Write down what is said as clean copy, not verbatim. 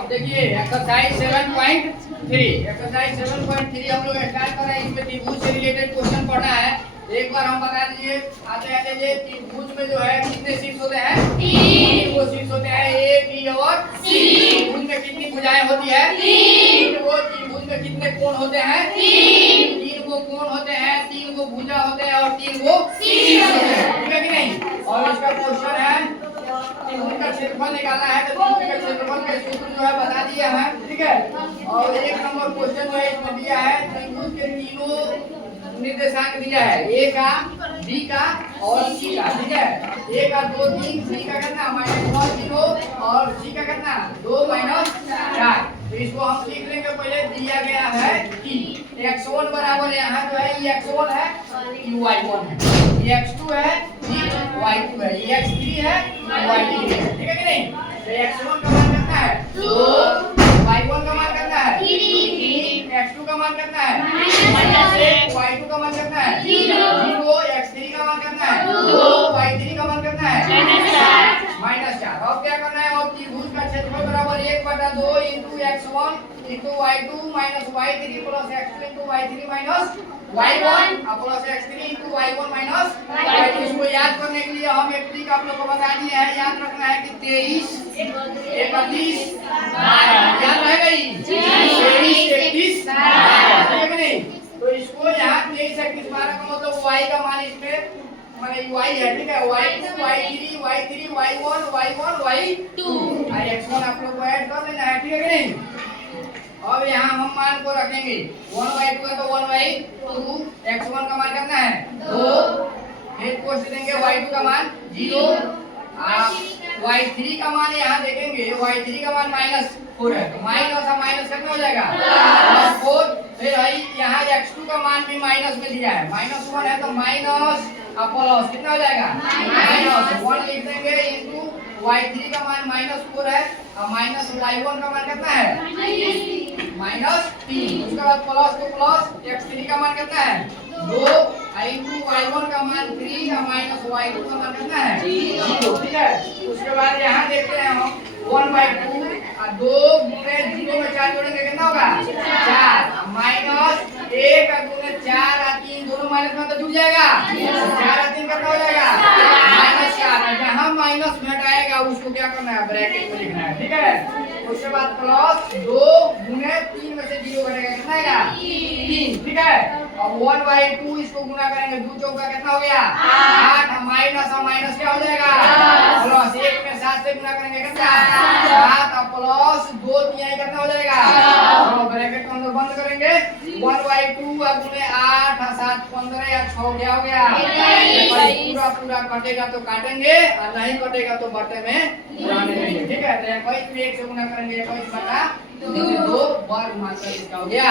अब देखिए एक्सरसाइज 7.3 हम लोग स्टार्ट कर रहे हैं। इसमें त्रिभुज से रिलेटेड क्वेश्चन पढ़ना है। एक बार हम बता दीजिए आते आते ये त्रिभुज में जो है कितने शीर्ष होते हैं? 3 वो शीर्ष होते हैं, ए बी और सी। त्रिभुज में कितनी भुजाएं होती है? 3 वो। त्रिभुज में कितने कोण होते हैं? 3 वो कोण होते हैं, 3 वो भुजा होते हैं और 3 वो शीर्ष होते हैं। ठीक है कि नहीं? और इसका क्वेश्चन है त्रिभुज का क्षेत्रफल निकालना है। तो त्रिभुज का क्षेत्रफल का सूत्र जो है बता दिया है। ठीक है। और एक नंबर क्वेश्चन जो है इसमें दिया है त्रिभुज के तीनों निर्देशांक दिया है, ए का, बी का और सी का। ठीक है। ए का 2 3, बी का कितना -0 और सी का कितना 2 -4। तो इसको हम लिख लेंगे। पहले दिया गया है कि x1 बराबर यहाँ जो है ये x1 है, ये y1 है, ये x2 है, ये y2 है, ये x3 है, y3 है। ठीक है कि नहीं? तो x1 का मान कितना है 2, y1 का मान कितना है 3, x2 का मान कितना है -1, y2 का मान कितना है 0, x3 का मान कितना है 2, y3 का मान कितना है -4। अब क्या करना है? अब त्रिभुज का क्षेत्रफल बराबर 1/2 into x1 into y2 minus y3 plus x2 into y3 minus y1 plus x3 into y1 minus y2। इसको याद करने के लिए हम एक ट्रिक आप लोगों को बता दिए हैं। याद रखना है कि 23 31 12 याद रहेगा ही 23 31 12। ठीक है कि नहीं? तो इसको यहाँ 23 31 12 का मतलब y का मान इसमें माने y है। ठीक है। y2 y3 y3 y1 y1 y2 और x1 आप लोग को ऐड कर लेना है। ठीक है कि नहीं? अब यहाँ हम मान को रखेंगे 1/2 है तो 1/2, x1 का मान कितना है 2, फिर पोस्ट देंगे y2 का मान 0, y3 का मान यहाँ देखेंगे y3 का मान -4 है तो माइनस और माइनस कितना हो जाएगा +4। फिर यहाँ x2 का मान भी माइनस में दिया है, -1 है तो माइनस प्लस कितना हो जाएगा -1 लिख देंगे इनटू y3 का मान -4 है और माइनस y1 का मान कितना है -3। उसके बाद प्लस को प्लस x3 का मान कितना है 2 इनटू y1 का मान 3 और माइनस y2 का मान कितना है 0। ठीक है। उसके बाद यहाँ देखते हैं हम 1/2 और 2 गुणे 0 में 4 जोड़ेंगे कितना होगा 4 माइनस 1 और 2 में 4 और 3 दोनों माइनस में तो जुड़ जाएगा 4 और 3 कितना हो जाएगा -4। जहाँ माइनस में हटाएगा उसको क्या करना है ब्रैकेट में लिखना है। ठीक है। उसके बाद प्लस 2 गुणे 3 में से 0 घटेगा कितना आएगा 3। ठीक है। अब 1/2 इसको गुना करेंगे 2 चौका कितना हो गया 8 माइनस और माइनस क्या हो जाएगा प्लस 1 में 7 से गुना करेंगे कितना 7 और प्लस 2 3 कितना हो जाएगा और ब्रैकेट को अंदर बंद करेंगे 1/2 गुने 8 और 7 15 या 6 क्या हो गया पूरा पूरा कटेगा तो काटेंगे और नहीं कटेगा तो बटे में जाने देंगे। ठीक है। तो 21 में 1 से गुना करेंगे 21/2 वर्ग मात्रा इसका हो गया।